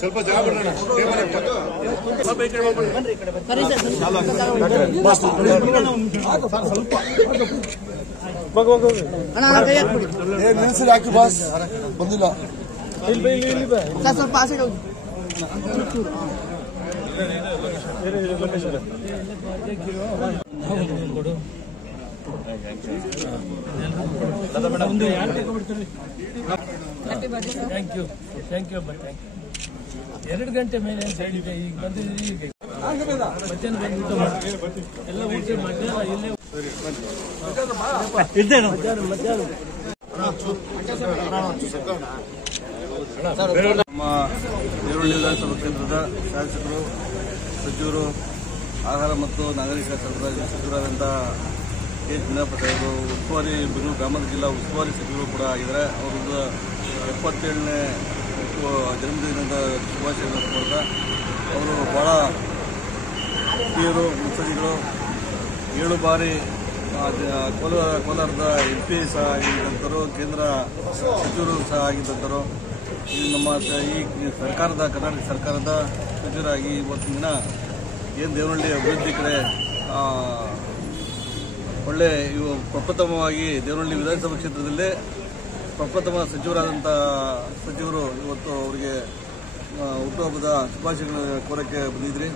ಸ್ವಲ್ಪ ಜಾಗ ಬಿಡೋಣ. ನೆನ್ಸಿರಿ ಹಾಕಿ ಬಾಸ್ ಬಂದಿಲ್ಲ. ಸ್ವಲ್ಪ ಆಸೆ ಥ್ಯಾಂಕ್ ಯು 2 ಗಂಟೆ ಮೇಲೆ ಅಂತ ಹೇಳಿದೆ. ಈಗ ಬಂದಿದ್ದೀರಿ, ಈಗ ಮಧ್ಯಾಹ್ನ ಬಂದು ಊಟ ಮಾಡಿ ಎಲ್ಲ ಊಟ ಮಧ್ಯಾಹ್ನ ಇಲ್ಲೇ ನಮ್ಮ ದೇವರಹಳ್ಳಿ ವಿಧಾನಸಭಾ ಕ್ಷೇತ್ರದ ಶಾಸಕರು, ಸಚಿವರು, ಆಹಾರ ಮತ್ತು ನಾಗರಿಕ ಸರಬರಾಜು ಸಚಿವರಾದಂಥ ಕೆ. ಚಿನ್ನಪ್ಪ ಸಾಹೇಬರು, ಉಸ್ತುವಾರಿ ಬೆಂಗಳೂರು ಗ್ರಾಮಾಂತರ ಜಿಲ್ಲಾ ಉಸ್ತುವಾರಿ ಸಚಿವರು ಕೂಡ ಆಗಿದ್ದಾರೆ. ಅವರದ್ದು 77ನೇ ಜನ್ಮದಿನದ ಶುಭಾಶಯಗಳನ್ನು ಕೊಡ್ತಾ, ಅವರು ಭಾಳ ಹಿರಿಯರು, ಮುತ್ಸದಿಗಳು, 7 ಬಾರಿ ಕೋಲಾರದ MP ಸಹ ಆಗಿದ್ದಂಥರು, ಕೇಂದ್ರ ಸಚಿವರು ಸಹ ಆಗಿದ್ದಂಥರು. ಈ ನಮ್ಮ ಈ ಸರ್ಕಾರದ, ಕರ್ನಾಟಕ ಸರ್ಕಾರದ ಸಚಿವರಾಗಿ ಇವತ್ತಿನ ದಿನ ಏನು ದೇವನಹಳ್ಳಿ ಅಭಿವೃದ್ಧಿ ಕಡೆ ಒಳ್ಳೆ ಇವು ಪ್ರಪ್ರಥಮವಾಗಿ ದೇವನಹಳ್ಳಿ ವಿಧಾನಸಭಾ ಕ್ಷೇತ್ರದಲ್ಲೇ ಪ್ರಪ್ರಥಮ ಸಚಿವರಾದಂಥ ಸಚಿವರು ಇವತ್ತು ಅವರಿಗೆ ಹುಟ್ಟುಹಬ್ಬದ ಶುಭಾಶಯಗಳನ್ನು ಕೋರಕ್ಕೆ ಬಂದಿದ್ರಿ.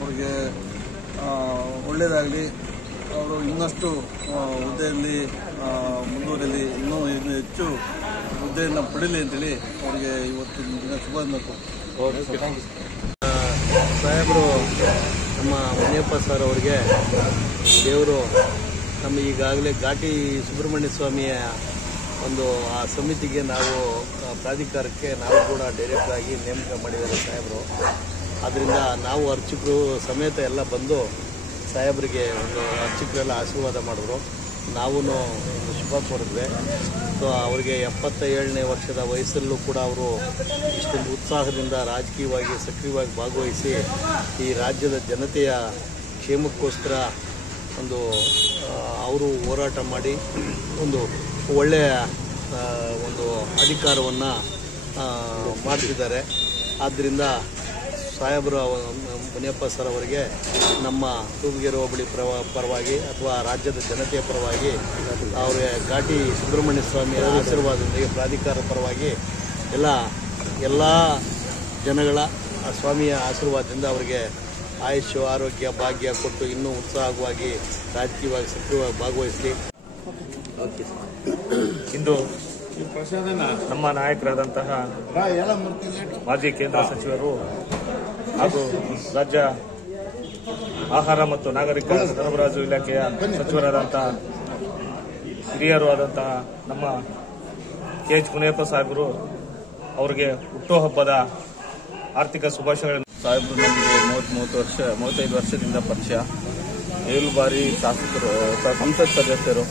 ಅವರಿಗೆ ಒಳ್ಳೆಯದಾಗಲಿ, ಅವರು ಇನ್ನಷ್ಟು ಹುದ್ದೆಯಲ್ಲಿ ಮುಂದುವರಿಯಲಿ, ಇನ್ನೂ ಹೆಚ್ಚು ಹುದ್ದೆಯನ್ನು ಪಡೀಲಿ ಅಂತೇಳಿ ಅವರಿಗೆ ಇವತ್ತಿನ ದಿನ ಶುಭ ಸಾಹೇಬರು. ನಮ್ಮ ಮುನಿಯಪ್ಪ ಸರ್ ಅವರಿಗೆ ದೇವರು ನಮ್ಮ ಈಗಾಗಲೇ ಘಾಟಿ ಸುಬ್ರಹ್ಮಣ್ಯ ಸ್ವಾಮಿಯ ಒಂದು ಆ ಸಮಿತಿಗೆ ನಾವು ಪ್ರಾಧಿಕಾರಕ್ಕೆ ನಾವು ಕೂಡ ಡೈರೆಕ್ಟ್ ಆಗಿ ನೇಮಕ ಮಾಡಿದ್ದಾರೆ ಸಾಹೇಬರು. ಆದ್ದರಿಂದ ನಾವು ಅರ್ಚಕರು ಸಮೇತ ಎಲ್ಲ ಬಂದು ಸಾಹೇಬರಿಗೆ ಒಂದು ಅರ್ಚಕರೆಲ್ಲ ಆಶೀರ್ವಾದ ಮಾಡಿದ್ರು. ನಾವು ಒಂದು ಶುಭ ಕೋರಿದ್ವಿ. ಸೊ ಅವರಿಗೆ 77ನೇ ವರ್ಷದ ವಯಸ್ಸಲ್ಲೂ ಕೂಡ ಅವರು ಇಷ್ಟೊಂದು ಉತ್ಸಾಹದಿಂದ ರಾಜಕೀಯವಾಗಿ ಸಕ್ರಿಯವಾಗಿ ಭಾಗವಹಿಸಿ ಈ ರಾಜ್ಯದ ಜನತೆಯ ಕ್ಷೇಮಕ್ಕೋಸ್ಕರ ಒಂದು ಅವರು ಹೋರಾಟ ಮಾಡಿ ಒಂದು ಒಳ್ಳೆಯ ಒಂದು ಅಧಿಕಾರವನ್ನು ಮಾಡ್ತಿದ್ದಾರೆ. ಆದ್ದರಿಂದ ಸಾಹೇಬರು ಮುನಿಯಪ್ಪ ಸರ್ ಅವರಿಗೆ ನಮ್ಮ ತೂಗುಗೆರೆ ಹೋಬಳಿ ಪರವಾಗಿ ಅಥವಾ ರಾಜ್ಯದ ಜನತೆಯ ಪರವಾಗಿ ಅವರಿಗೆ ಘಾಟಿ ಸುಬ್ರಹ್ಮಣ್ಯ ಸ್ವಾಮಿಯ ಆಶೀರ್ವಾದದೊಂದಿಗೆ ಪ್ರಾಧಿಕಾರ ಪರವಾಗಿ ಎಲ್ಲ ಜನಗಳ ಸ್ವಾಮಿಯ ಆಶೀರ್ವಾದದಿಂದ ಅವರಿಗೆ ಆಯುಷ್ಯ, ಆರೋಗ್ಯ, ಭಾಗ್ಯ ಕೊಟ್ಟು ಇನ್ನೂ ಉತ್ಸಾಹವಾಗಿ ರಾಜಕೀಯವಾಗಿ ಸಕ್ರಿಯವಾಗಿ ಭಾಗವಹಿಸಲಿ. ಇಂದು ನಮ್ಮ ನಾಯಕರಾದಂತಹ ಮಾಜಿ ಕೇಂದ್ರ ಸಚಿವರು ಹಾಗೂ ರಾಜ್ಯ ಆಹಾರ ಮತ್ತು ನಾಗರಿಕ ಸರಬರಾಜು ಇಲಾಖೆಯ ಸಚಿವರಾದಂತಹ ಹಿರಿಯರು ಆದಂತಹ ನಮ್ಮ ಕೆ. ಮುನಿಯಪ್ಪ ಸಾಹೇಬರು ಅವರಿಗೆ ಹುಟ್ಟುಹಬ್ಬದ ಆರ್ಥಿಕ ಶುಭಾಶಯಗಳನ್ನು. ಸಾಹೇಬರು ನಮಗೆ 35 ವರ್ಷದಿಂದ ಪರಿಚಯ. 7 ಬಾರಿ ಶಾಸಕರು, ಸಂಸತ್ ಸದಸ್ಯರು,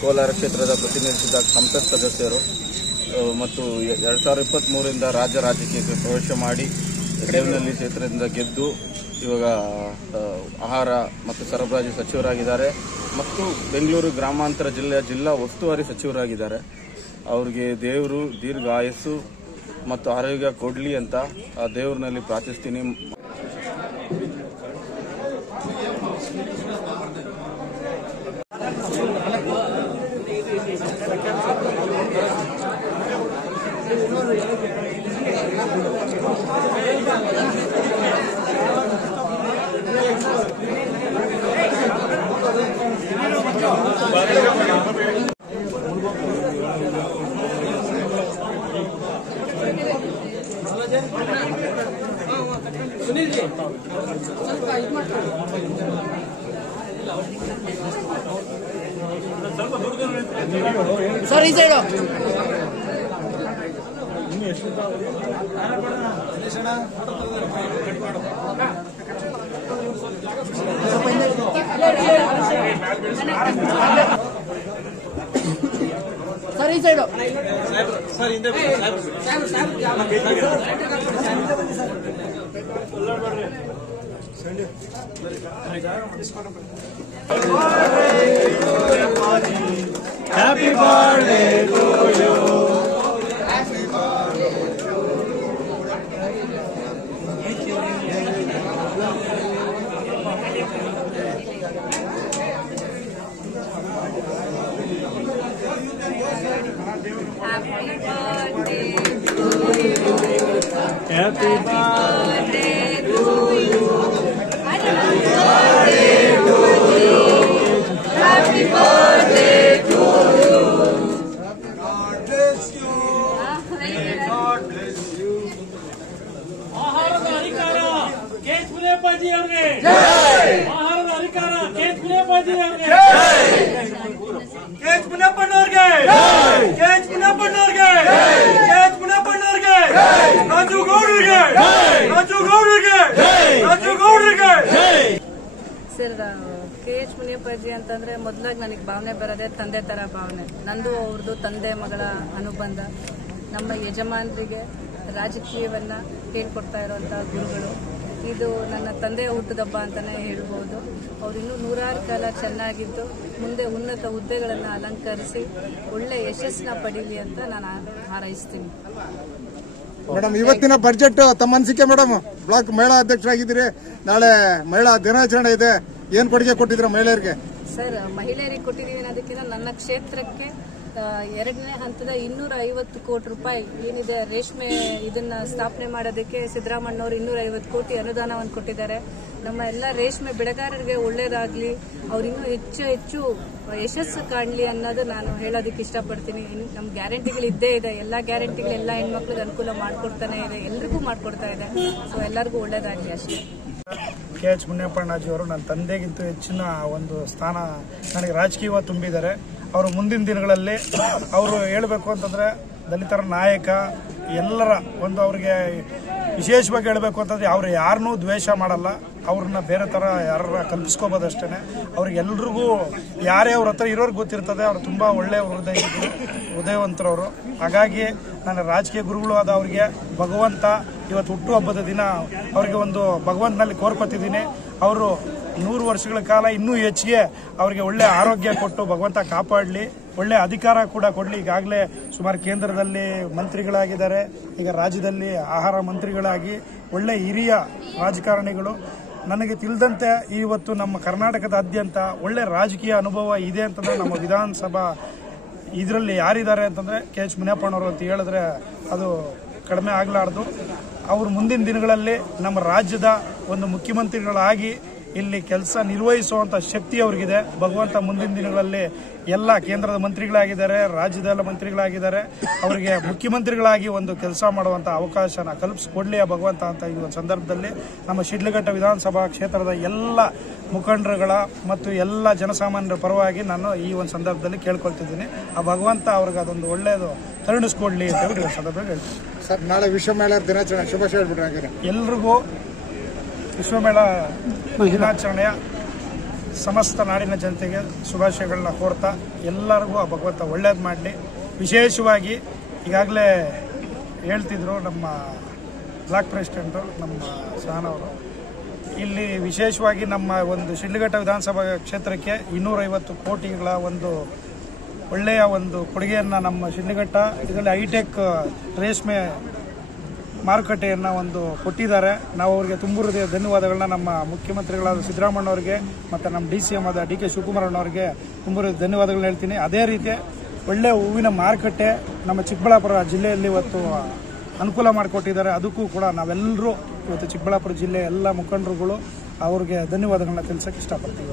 ಕೋಲಾರ ಕ್ಷೇತ್ರದ ಪ್ರತಿನಿಧಿಸಿದ ಸಂಸತ್ ಸದಸ್ಯರು ಮತ್ತು 2023ರಿಂದ ರಾಜ್ಯ ರಾಜಕೀಯಕ್ಕೆ ಪ್ರವೇಶ ಮಾಡಿ ದೇವನಹಳ್ಳಿ ಕ್ಷೇತ್ರದಿಂದ ಗೆದ್ದು ಇವಾಗ ಆಹಾರ ಮತ್ತು ಸರಬರಾಜು ಸಚಿವರಾಗಿದ್ದಾರೆ ಮತ್ತು ಬೆಂಗಳೂರು ಗ್ರಾಮಾಂತರ ಜಿಲ್ಲಾ ಉಸ್ತುವಾರಿ ಸಚಿವರಾಗಿದ್ದಾರೆ. ಅವರಿಗೆ ದೇವರು ದೀರ್ಘ ಆಯಸ್ಸು ಮತ್ತು ಆರೋಗ್ಯ ಕೊಡಲಿ ಅಂತ ಆ ದೇವರಿನಲ್ಲಿ ಪ್ರಾರ್ಥಿಸ್ತೀನಿ. ಸರ್ ಈ ಸೈಡು ಸರ್ ಈ side Happy birthday to you. Happy birthday to you. Happy birthday to you. Happy birthday to you. God bless you. God bless you. ಆಹಾರದ ಅಧಿಕಾರ ಕೆ.ಎಚ್. ಮುನಿಯಪ್ಪಾಜಿ ಅವರಿಗೆ ಆಹಾರದ ಅಧಿಕಾರ ಕೆ.ಎಚ್. ಮುನಿಯಪ್ಪಾಜಿ ಅವರಿಗೆ ಕೆ.ಎಚ್. ಮುನಿಯಪ್ಪನವರಿಗೆ ಕೆ.ಎಚ್. ಮುನಿಯಪ್ಪನವರಿಗೆ ಕೆ.ಎಚ್. ಮುನಿಯಪ್ಪನವರಿಗೆ ರಾಜು ಗೌಡರಿಗೆ ರಾಜು ಗೌಡರಿಗೆ ರಾಜು ಗೌಡರಿಗೆ. ಸರ್, ಕೆ.ಎಚ್. ಮುನಿಯಪ್ಪಾಜಿ ಅಂತಂದ್ರೆ ಮೊದಲಾಗಿ ನನಗೆ ಭಾವನೆ ಬರೋದೇ ತಂದೆ ತರ ಭಾವನೆ. ನಂದು ಅವ್ರದ್ದು ತಂದೆ ಮಗಳ ಅನುಬಂಧ. ನಮ್ಮ ಯಜಮಾನರಿಗೆ ರಾಜಕೀಯವನ್ನ ಹೇಳ್ಕೊಡ್ತಾ ಇರುವಂತಹ ಗುರುಗಳು. ಇದು ನನ್ನ ತಂದೆಯ ಹುಟ್ಟುದಬ್ಬ ಅಂತಾನೆ ಹೇಳ್ಬೋದು. ಅವ್ರು ಇನ್ನೂ 100 ಕಾಲ ಚೆನ್ನಾಗಿದ್ದು ಮುಂದೆ ಉನ್ನತ ಹುದ್ದೆಗಳನ್ನು ಅಲಂಕರಿಸಿ ಒಳ್ಳೆ ಯಶಸ್ಸನ್ನ ಪಡೀಲಿ ಅಂತ ನಾನು ಹಾರೈಸ್ತೀನಿ. ಮೇಡಮ್, ಇವತ್ತಿನ ಬಜೆಟ್ ತಮ್ಮ ಅನಿಸಿಕೆ ಮೇಡಮ್? ಬ್ಲಾಕ್ ಮಹಿಳಾ ಅಧ್ಯಕ್ಷರಾಗಿದ್ದೀರಿ, ನಾಳೆ ಮಹಿಳಾ ದಿನಾಚರಣೆ ಇದೆ, ಏನ್ ಕೊಡುಗೆ ಕೊಟ್ಟಿದ್ರ ಮಹಿಳೆಯರಿಗೆ? ಸರ್, ಮಹಿಳೆಯರಿಗೆ ಕೊಟ್ಟಿದ್ದೀವಿ ಅನ್ನೋದಕ್ಕಿಂತ ನನ್ನ ಕ್ಷೇತ್ರಕ್ಕೆ 2ನೇ ಹಂತದ 250 ಕೋಟಿ ರೂಪಾಯಿ ಏನಿದೆ ರೇಷ್ಮೆ ಇದನ್ನ ಸ್ಥಾಪನೆ ಮಾಡೋದಕ್ಕೆ ಸಿದ್ದರಾಮಣ್ಣವರು 250 ಕೋಟಿ ಅನುದಾನವನ್ನು ಕೊಟ್ಟಿದ್ದಾರೆ. ನಮ್ಮ ಎಲ್ಲ ರೇಷ್ಮೆ ಬೆಳೆಗಾರರಿಗೆ ಒಳ್ಳೇದಾಗ್ಲಿ, ಅವ್ರು ಇನ್ನೂ ಹೆಚ್ಚು ಹೆಚ್ಚು ಯಶಸ್ಸು ಕಾಣಲಿ ಅನ್ನೋದು ನಾನು ಹೇಳೋದಕ್ಕೆ ಇಷ್ಟಪಡ್ತೀನಿ. ನಮ್ಮ ಗ್ಯಾರಂಟಿಗಳು ಇದ್ದೇ ಇದೆ, ಎಲ್ಲ ಗ್ಯಾರಂಟಿಗಳು ಎಲ್ಲ ಹೆಣ್ಮಕ್ಳಿಗೆ ಅನುಕೂಲ ಮಾಡಿಕೊಡ್ತಾನೆ ಇದೆ, ಎಲ್ರಿಗೂ ಮಾಡಿಕೊಡ್ತಾ ಇದೆ. ಸೊ ಎಲ್ಲರಿಗೂ ಒಳ್ಳೇದಾಗ್ಲಿ ಅಷ್ಟೇ. ಕೆ.ಎಚ್. ಮುನಿಯಪ್ಪಣ್ಣಾಜಿಯವರು ನನ್ನ ತಂದೆಗಿಂತ ಹೆಚ್ಚಿನ ಒಂದು ಸ್ಥಾನ ನನಗೆ ರಾಜಕೀಯ ತುಂಬಿದ್ದಾರೆ. ಅವರು ಮುಂದಿನ ದಿನಗಳಲ್ಲಿ ಅವರು ಹೇಳಬೇಕು ಅಂತಂದರೆ ದಲಿತರ ನಾಯಕ, ಎಲ್ಲರ ಒಂದು ಅವ್ರಿಗೆ ವಿಶೇಷವಾಗಿ ಹೇಳಬೇಕು ಅಂತಂದರೆ ಅವ್ರು ಯಾರನ್ನೂ ದ್ವೇಷ ಮಾಡಲ್ಲ, ಅವ್ರನ್ನ ಬೇರೆ ಥರ ಯಾರ ಕಲ್ಪಿಸ್ಕೋಬೋದು ಅಷ್ಟೇ. ಅವ್ರಿಗೆಲ್ರಿಗೂ ಯಾರೇ ಅವ್ರ ಹತ್ರ ಇರೋರ್ಗೆ ಗೊತ್ತಿರ್ತದೆ, ಅವರು ತುಂಬ ಒಳ್ಳೆಯ ಹೃದಯವಂತರವರು. ಹಾಗಾಗಿ ನನ್ನ ರಾಜಕೀಯ ಗುರುಗಳು ಆದ ಅವರಿಗೆ ಭಗವಂತ ಇವತ್ತು ಹುಟ್ಟುಹಬ್ಬದ ದಿನ ಅವರಿಗೆ ಒಂದು ಭಗವಂತನಲ್ಲಿ ಕೋರ್ಕೊತಿದ್ದೀನಿ. ಅವರು 100 ವರ್ಷಗಳ ಕಾಲ ಇನ್ನೂ ಹೆಚ್ಚಿಗೆ ಅವರಿಗೆ ಒಳ್ಳೆ ಆರೋಗ್ಯ ಕೊಟ್ಟು ಭಗವಂತ ಕಾಪಾಡಲಿ, ಒಳ್ಳೆ ಅಧಿಕಾರ ಕೂಡ ಕೊಡಲಿ. ಈಗಾಗಲೇ ಸುಮಾರು ಕೇಂದ್ರದಲ್ಲಿ ಮಂತ್ರಿಗಳಾಗಿದ್ದಾರೆ, ಈಗ ರಾಜ್ಯದಲ್ಲಿ ಆಹಾರ ಮಂತ್ರಿಗಳಾಗಿ ಒಳ್ಳೆ ಹಿರಿಯ ರಾಜಕಾರಣಿಗಳು. ನನಗೆ ತಿಳಿದಂತೆ ಇವತ್ತು ನಮ್ಮ ಕರ್ನಾಟಕದಾದ್ಯಂತ ಒಳ್ಳೆ ರಾಜಕೀಯ ಅನುಭವ ಇದೆ ಅಂತಂದ್ರೆ ನಮ್ಮ ವಿಧಾನಸಭಾ ಇದರಲ್ಲಿ ಯಾರಿದ್ದಾರೆ ಅಂತಂದ್ರೆ ಕೆ.ಎಚ್. ಮುನಿಯಪ್ಪನವರು ಅಂತ ಹೇಳಿದ್ರೆ ಅದು ಕಡಿಮೆ ಆಗಲಾರ್ದು. ಅವರು ಮುಂದಿನ ದಿನಗಳಲ್ಲಿ ನಮ್ಮ ರಾಜ್ಯದ ಒಂದು ಮುಖ್ಯಮಂತ್ರಿಗಳಾಗಿ ಇಲ್ಲಿ ಕೆಲಸ ನಿರ್ವಹಿಸುವಂತ ಶಕ್ತಿ ಅವ್ರಿಗಿದೆ. ಭಗವಂತ ಮುಂದಿನ ದಿನಗಳಲ್ಲಿ ಎಲ್ಲ ಕೇಂದ್ರದ ಮಂತ್ರಿಗಳಾಗಿದ್ದಾರೆ, ರಾಜ್ಯದ ಮಂತ್ರಿಗಳಾಗಿದ್ದಾರೆ, ಅವರಿಗೆ ಮುಖ್ಯಮಂತ್ರಿಗಳಾಗಿ ಒಂದು ಕೆಲಸ ಮಾಡುವಂತ ಅವಕಾಶನ ಕಲ್ಪಿಸಿಕೊಡ್ಲಿ ಭಗವಂತ ಅಂತ ಈ ಒಂದು ಸಂದರ್ಭದಲ್ಲಿ ನಮ್ಮ ಶಿಡ್ಲಘಟ್ಟ ವಿಧಾನಸಭಾ ಕ್ಷೇತ್ರದ ಎಲ್ಲ ಮುಖಂಡರುಗಳ ಮತ್ತು ಎಲ್ಲ ಜನಸಾಮಾನ್ಯರ ಪರವಾಗಿ ನಾನು ಈ ಒಂದು ಸಂದರ್ಭದಲ್ಲಿ ಕೇಳ್ಕೊಳ್ತಿದ್ದೀನಿ. ಆ ಭಗವಂತ ಅವ್ರಿಗೆ ಅದೊಂದು ಒಳ್ಳೆಯದು ತರುಣಿಸ್ಕೊಡ್ಲಿ ಅಂತ ಹೇಳಿ ಈ ಸಂದರ್ಭದಲ್ಲಿ ಹೇಳ್ತೀನಿ. ಸರ್, ನಾಳೆ ವಿಶ್ವ ಮಹಿಳಾ ದಿನಾಚರಣೆ ಶುಭಾಶಯ ಹೇಳ್ಬಿಟ್ರೆ ಎಲ್ರಿಗೂ ವಿಶ್ವಮೇಳ ದಿನಾಚರಣೆಯ ಸಮಸ್ತ ನಾಡಿನ ಜನತೆಗೆ ಶುಭಾಶಯಗಳನ್ನ ಕೋರ್ತಾ ಎಲ್ಲರಿಗೂ ಆ ಭಗವಂತ ಒಳ್ಳೇದು ಮಾಡಲಿ. ವಿಶೇಷವಾಗಿ ಈಗಾಗಲೇ ಹೇಳ್ತಿದ್ರು ನಮ್ಮ ಬ್ಲಾಕ್ ಪ್ರೆಸಿಡೆಂಟು ನಮ್ಮ ಸಹನವರು, ಇಲ್ಲಿ ವಿಶೇಷವಾಗಿ ನಮ್ಮ ಒಂದು ಶಿಡ್ಲಘಟ್ಟ ವಿಧಾನಸಭಾ ಕ್ಷೇತ್ರಕ್ಕೆ 250 ಕೋಟಿಗಳ ಒಂದು ಒಳ್ಳೆಯ ಒಂದು ಕೊಡುಗೆಯನ್ನು ನಮ್ಮ ಶಿಡ್ಲಘಟ್ಟ ಇದರಲ್ಲಿ ಹೈಟೆಕ್ ರೇಷ್ಮೆ ಮಾರುಕಟ್ಟೆಯನ್ನು ಒಂದು ಕೊಟ್ಟಿದ್ದಾರೆ. ನಾವು ಅವರಿಗೆ ತುಂಬ ಹೃದಯ ಧನ್ಯವಾದಗಳನ್ನ ನಮ್ಮ ಮುಖ್ಯಮಂತ್ರಿಗಳಾದ ಸಿದ್ದರಾಮಣ್ಣವರಿಗೆ ಮತ್ತು ನಮ್ಮ DCM ಆದ ಡಿ.ಕೆ. ಶಿವಕುಮಾರಣ್ಣವರಿಗೆ ತುಂಬ ಹೃದಯ ಧನ್ಯವಾದಗಳನ್ನ ಹೇಳ್ತೀನಿ. ಅದೇ ರೀತಿ ಒಳ್ಳೆಯ ಹೂವಿನ ಮಾರುಕಟ್ಟೆ ನಮ್ಮ ಚಿಕ್ಕಬಳ್ಳಾಪುರ ಜಿಲ್ಲೆಯಲ್ಲಿ ಇವತ್ತು ಅನುಕೂಲ ಮಾಡಿಕೊಟ್ಟಿದ್ದಾರೆ. ಅದಕ್ಕೂ ಕೂಡ ನಾವೆಲ್ಲರೂ ಇವತ್ತು ಚಿಕ್ಕಬಳ್ಳಾಪುರ ಜಿಲ್ಲೆಯ ಎಲ್ಲ ಮುಖಂಡರುಗಳು ಅವ್ರಿಗೆ ಧನ್ಯವಾದಗಳನ್ನ ತಿಳಿಸೋಕೆ ಇಷ್ಟಪಡ್ತೀವಿ.